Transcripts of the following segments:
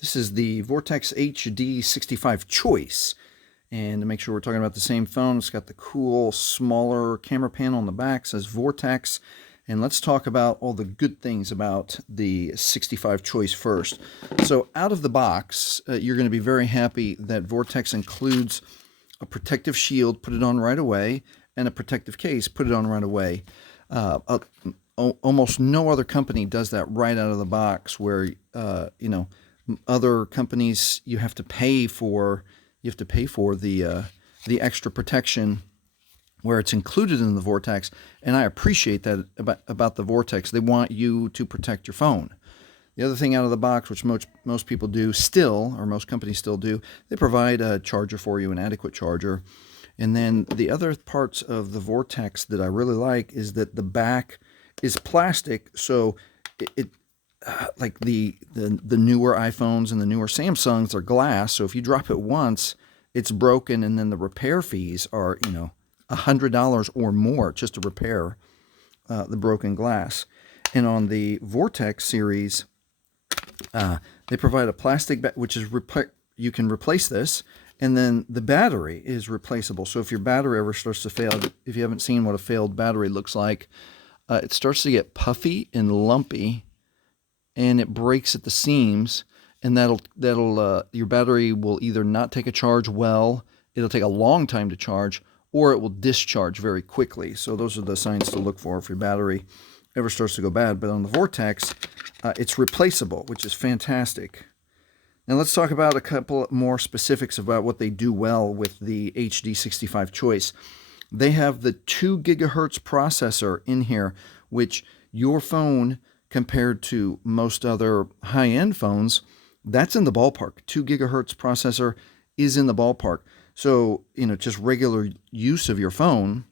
This is the Vortex HD65 Choice. And to make sure we're talking about the same phone, it's got the cool, smaller camera panel on the back, says Vortex. And let's talk about all the good things about the 65 Choice first. So out of the box, you're going to be very happy that Vortex includes a protective shield, put it on right away, and a protective case, put it on right away. Almost no other company does that right out of the box, where other companies you have to pay for the extra protection where it's included in the Vortex. And I appreciate that about the Vortex. They want you to protect your phone. The other thing out of the box, which most people do still, or most companies still do, they provide a charger for you, an adequate charger. And then the other parts of the Vortex that I really like is that the back is plastic, so it like the newer iPhones and the newer Samsungs are glass. So if you drop it once, it's broken, and then the repair fees are $100 or more just to repair the broken glass. And on the Vortex series, they provide a plastic which is you can replace this, and then the battery is replaceable. So if your battery ever starts to fail, if you haven't seen what a failed battery looks like, it starts to get puffy and lumpy, and it breaks at the seams, and that'll your battery will either not take a charge well, it'll take a long time to charge, or it will discharge very quickly. So those are the signs to look for if your battery ever starts to go bad. But on the Vortex, it's replaceable, which is fantastic. Now let's talk about a couple more specifics about what they do well with the HD65 Choice. They have the 2 gigahertz processor in here, which your phone, compared to most other high-end phones, that's in the ballpark. 2 gigahertz processor is in the ballpark. So, just regular use of your phone,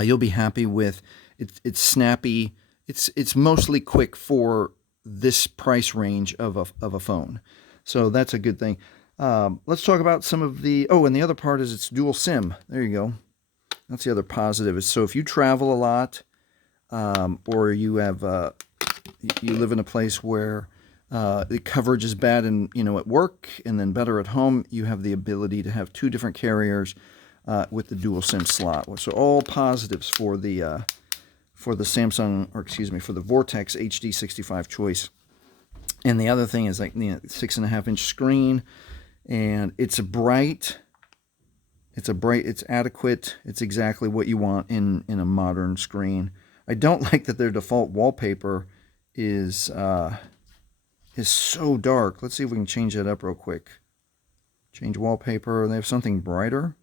you'll be happy with it. It's snappy. It's mostly quick for this price range of a phone. So that's a good thing. Let's talk about some of the, and the other part is it's dual SIM. There you go. That's the other positive. So if you travel a lot, or you have you live in a place where the coverage is bad and at work, and then better at home, you have the ability to have 2 different carriers with the dual SIM slot. So all positives for the Samsung, or excuse me, for the Vortex HD65 Choice. And the other thing is 6.5-inch screen, and it's bright. It's adequate. It's exactly what you want in a modern screen. I don't like that their default wallpaper is so dark. Let's see if we can change that up real quick. Change wallpaper. They have something brighter.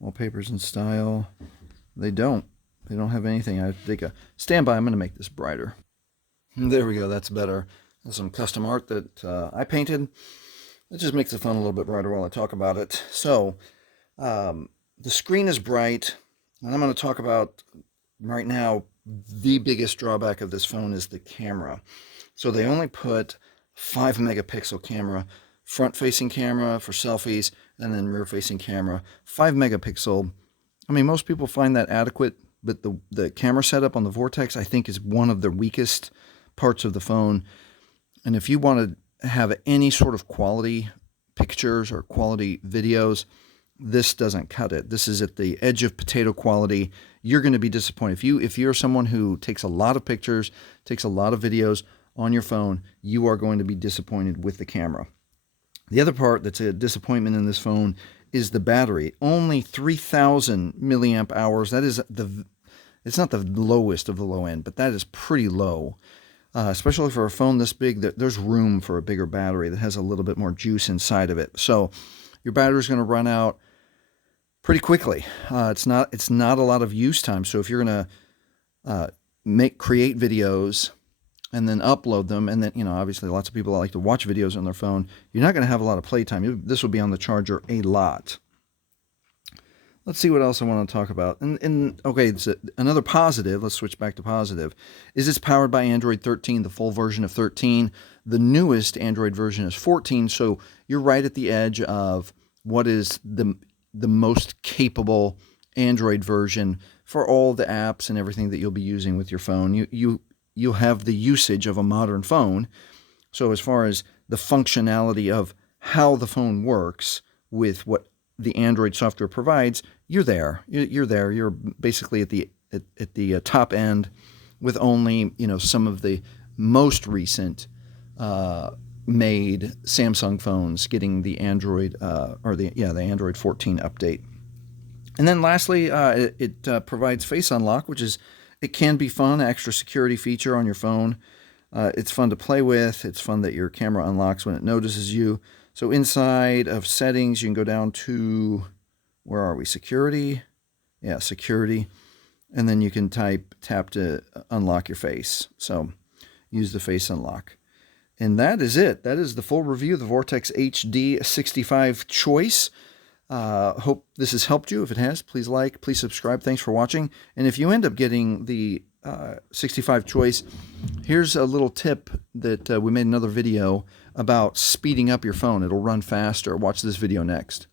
Wallpapers and style. They don't have anything. I think stand by. I'm going to make this brighter. There we go. That's better. That's some custom art that I painted. It just makes the phone a little bit brighter while I talk about it. So the screen is bright, and I'm going to talk about right now the biggest drawback of this phone is the camera. So they only put 5 megapixel camera, front-facing camera for selfies, and then rear-facing camera. 5 megapixel. I mean, most people find that adequate, but the camera setup on the Vortex, I think, is one of the weakest parts of the phone. And if you want to have any sort of quality pictures or quality videos, this doesn't cut it. This is at the edge of potato quality. You're going to be disappointed. If you're someone who takes a lot of pictures, takes a lot of videos on your phone, you are going to be disappointed with the camera. The other part that's a disappointment in this phone is the battery. Only 3,000 milliamp hours. That is it's not the lowest of the low end, but that is pretty low. Especially for a phone this big, there's room for a bigger battery that has a little bit more juice inside of it. So your battery is going to run out pretty quickly. It's not a lot of use time. So if you're going to create videos and then upload them, and then obviously lots of people like to watch videos on their phone, you're not going to have a lot of playtime. This will be on the charger a lot. Let's see what else I want to talk about. Okay, another positive, let's switch back to positive, is it's powered by Android 13, the full version of 13. The newest Android version is 14, so you're right at the edge of what is the most capable Android version for all the apps and everything that you'll be using with your phone. you'll have the usage of a modern phone. So as far as the functionality of how the phone works with what the Android software provides, you're there. You're there. You're basically at the top end, with only some of the most recent made Samsung phones getting the Android the Android 14 update. And then lastly, it provides Face Unlock, it can be fun, extra security feature on your phone. It's fun to play with. It's fun that your camera unlocks when it notices you. So inside of settings, you can go down to, where are we? Security. Yeah, security. And then you can tap to unlock your face. So use the Face Unlock. And that is it. That is the full review of the Vortex HD65 Choice. Hope this has helped you. If it has, please like, please subscribe. Thanks for watching. And if you end up getting the 65 Choice, here's a little tip that we made another video about speeding up your phone. It'll run faster. Watch this video next.